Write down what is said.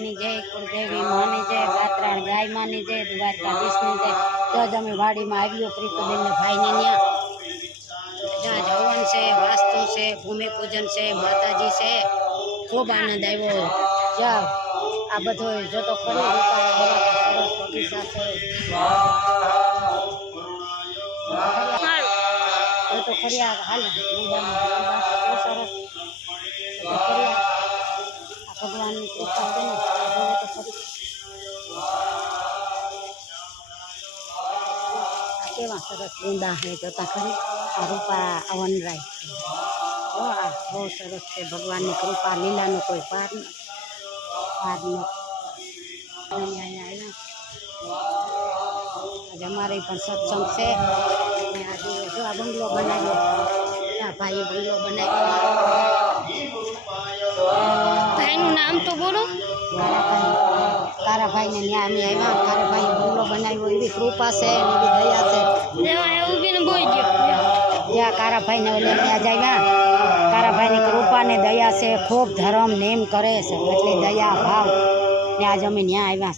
ની જય કુળદેવી માની જય ગાત્રાણ ગાય માની જય દ્વારકાધીશની જય. તો જ અમે વાડીમાં આવ્યો પ્રીતબેન ને ભાઈને ત્યાં હવન છે, વાસ્તુ છે, ભૂમિપૂજન છે, માતાજી છે. ખૂબ આનંદ આવ્યો. જાઓ આ બધો જોતો ખરી બગીચા છે જોતો ખરી. હાલ સરસ ભગવાનની કૃપા છે ને તો ખરી. કેવા સરસ ગુંદા છે જોતા ખરી. આ રૂપા વનરાય છે. બહુ સરસ છે. ભગવાનની કૃપા લીલાનો કોઈ પાર નથી. આજે અમારે પણ સત્સંગ છે. આજે જો આ બંગલો બનાવ્યો, આ ભાઈએ બંગલો બનાવ્યો. ભાઈનું નામ તો બોલો. કારાભાઈને ત્યાં અમે આવ્યા. કારાભાઈ બંગલો બનાવ્યો. એવી કૃપા છે, એવી દયા છે. ઊભીને બોઈ ગયો જ્યાં કારાભાઈને ઓલે ત્યાં જ આવ્યા. કારાભાઈની કૃપા ને દયા છે. ખૂબ ધર્મ નેમ કરે છે, એટલે દયા ભાવ ને આજ અમે ત્યાં આવ્યા.